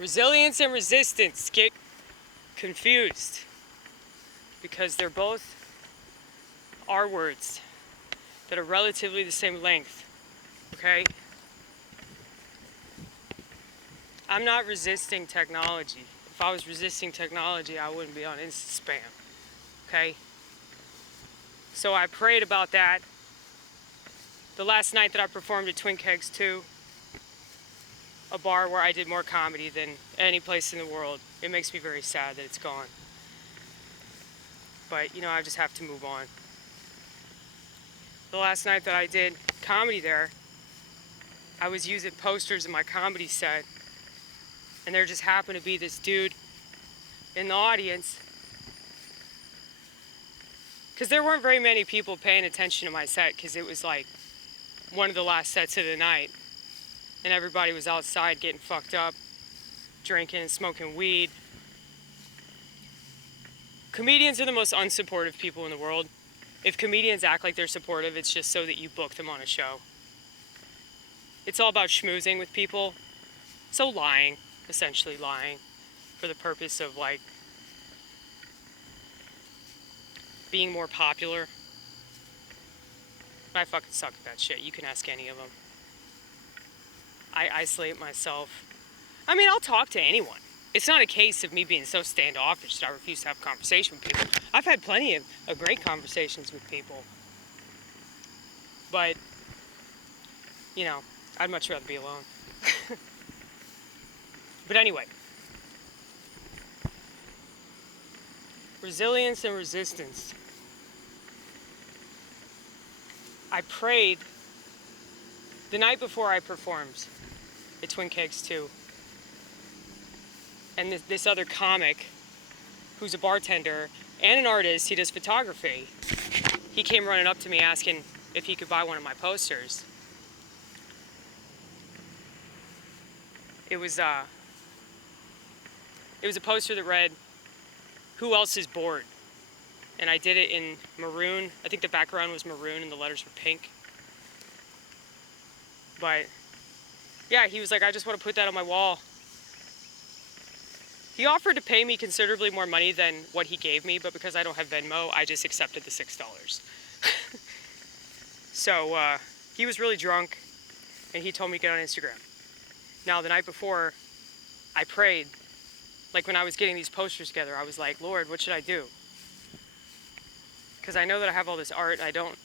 Resilience and resistance get confused because they're both R words that are relatively the same length, okay? I'm not resisting technology. If I was resisting technology, I wouldn't be on insta spam, okay? So I prayed about that the last night that I performed at Twin Kegs 2, a bar where I did more comedy than any place in the world. It makes me very sad that it's gone. But, you know, I just have to move on. The last night that I did comedy there, I was using posters in my comedy set, and there just happened to be this dude in the audience, because there weren't very many people paying attention to my set, because it was like one of the last sets of the night, and everybody was outside getting fucked up, drinking and smoking weed. Comedians are the most unsupportive people in the world. If comedians act like they're supportive, it's just so that you book them on a show. It's all about schmoozing with people. So lying, essentially lying, for the purpose of like being more popular. I fucking suck at that shit. You can ask any of them. I isolate myself. I mean, I'll talk to anyone. It's not a case of me being so standoffish that I refuse to have a conversation with people. I've had plenty of great conversations with people. But, you know, I'd much rather be alone. But anyway. Resilience and resistance. I prayed the night before I performed at Twin Kegs 2. And this other comic, who's a bartender and an artist, he does photography, he came running up to me asking if he could buy one of my posters. It was a poster that read, "Who else is bored?" And I did it in maroon. I think the background was maroon and the letters were pink. But yeah, he was like, "I just want to put that on my wall." He offered to pay me considerably more money than what he gave me, but because I don't have Venmo, I just accepted the $6. So he was really drunk, and he told me to get on Instagram. Now, the night before, I prayed. Like when I was getting these posters together, I was like, "Lord, what should I do?" Because I know that I have all this art, and I don't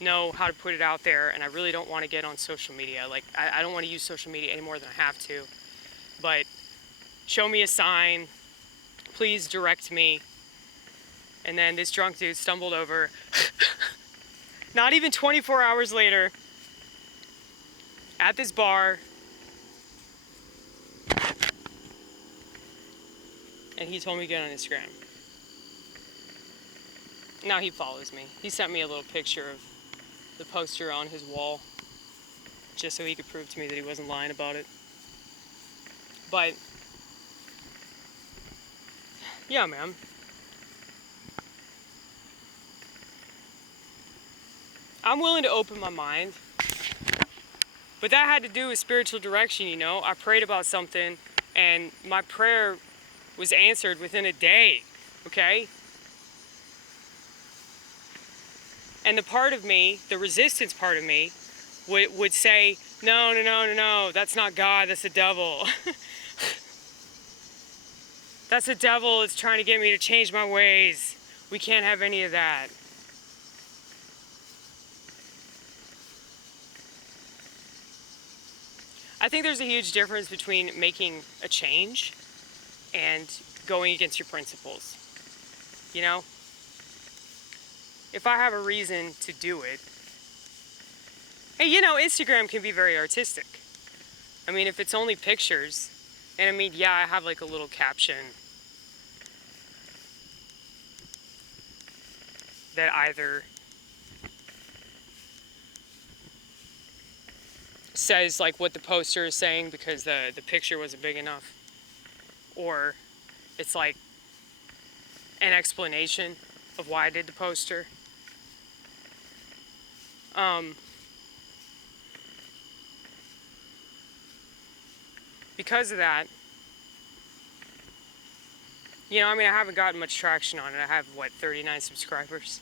know how to put it out there, and I really don't want to get on social media. Like, I don't want to use social media any more than I have to. But show me a sign, please direct me. And then this drunk dude stumbled over, not even 24 hours later, at this bar, and he told me to get on Instagram. Now he follows me. He sent me a little picture of the poster on his wall, just so he could prove to me that he wasn't lying about it. But yeah, man. I'm willing to open my mind. But that had to do with spiritual direction, you know. I prayed about something, and my prayer was answered within a day, okay? And the part of me, the resistance part of me, would say, no, that's not God, that's the devil. That's the devil that's trying to get me to change my ways. We can't have any of that. I think there's a huge difference between making a change and going against your principles. You know? If I have a reason to do it, hey, you know, Instagram can be very artistic. I mean, if it's only pictures, and I mean, yeah, I have like a little caption that either says like what the poster is saying because the picture wasn't big enough, or it's like an explanation of why I did the poster. Because of that, You know, I mean, I haven't gotten much traction on it. I have, 39 subscribers?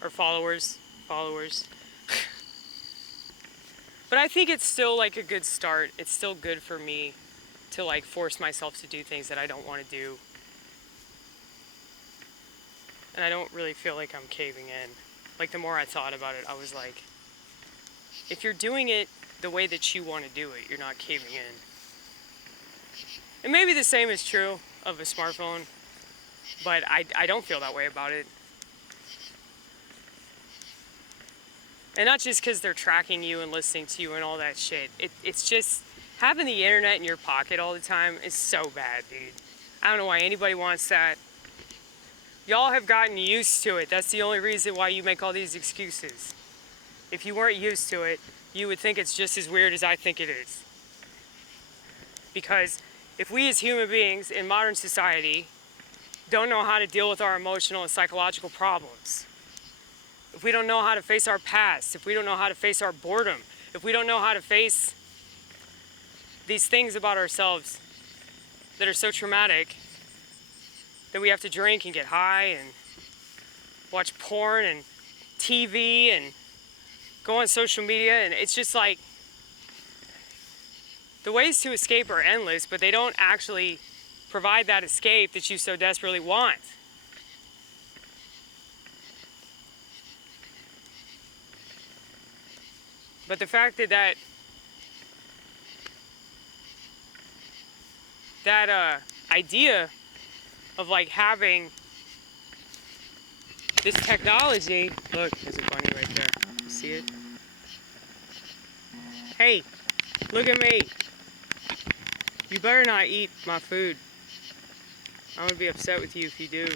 Or followers? Followers. But I think it's still, like, a good start. It's still good for me to, like, force myself to do things that I don't want to do. And I don't really feel like I'm caving in. Like, the more I thought about it, I was like, if you're doing it the way that you want to do it, you're not caving in. And maybe the same is true of a smartphone, but I don't feel that way about it. And not just because they're tracking you and listening to you and all that shit. It's just having the internet in your pocket all the time is so bad, dude. I don't know why anybody wants that. Y'all have gotten used to it. That's the only reason why you make all these excuses. If you weren't used to it, you would think it's just as weird as I think it is. Because if we as human beings in modern society don't know how to deal with our emotional and psychological problems, if we don't know how to face our past, if we don't know how to face our boredom, if we don't know how to face these things about ourselves that are so traumatic, that we have to drink and get high and watch porn and TV and go on social media, and it's just like, the ways to escape are endless, but they don't actually provide that escape that you so desperately want. But the fact that idea of like having this technology, look, there's a bunny right there. You see it? Hey, look at me. You better not eat my food. I'm gonna be upset with you if you do.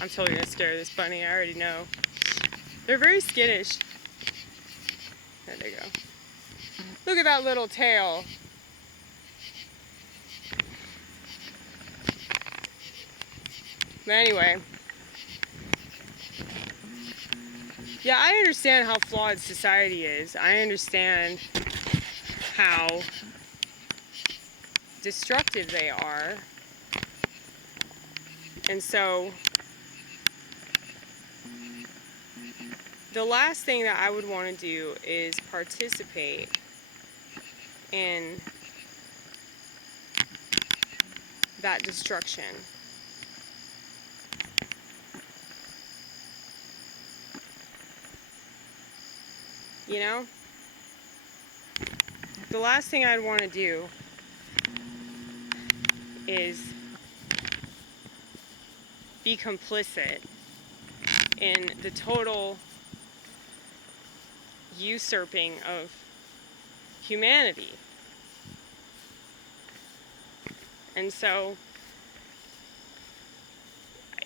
I'm totally gonna scare this bunny, I already know. They're very skittish. There they go. Look at that little tail. But anyway. Yeah, I understand how flawed society is. I understand how destructive they are. And so, the last thing that I would want to do is participate in that destruction. You know? The last thing I'd want to do is be complicit in the total usurping of humanity. And so,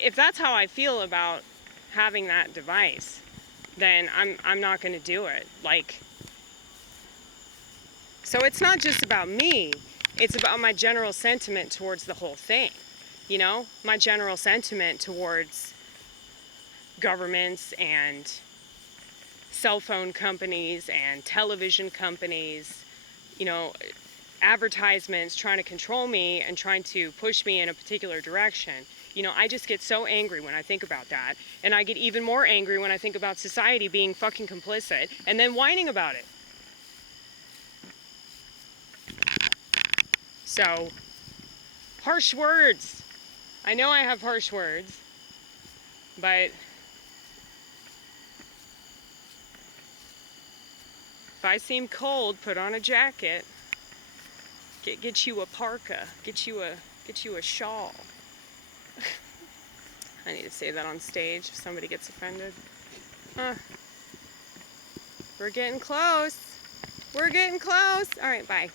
if that's how I feel about having that device, then I'm not going to do it. Like, so it's not just about me, it's about my general sentiment towards the whole thing. You know, my general sentiment towards governments and cell phone companies and television companies, you know, advertisements trying to control me and trying to push me in a particular direction. You know, I just get so angry when I think about that. And I get even more angry when I think about society being fucking complicit and then whining about it. So, harsh words. I know I have harsh words, but if I seem cold, put on a jacket. Get you a parka. Get you a shawl. I need to say that on stage if somebody gets offended. We're getting close. We're getting close. All right, bye.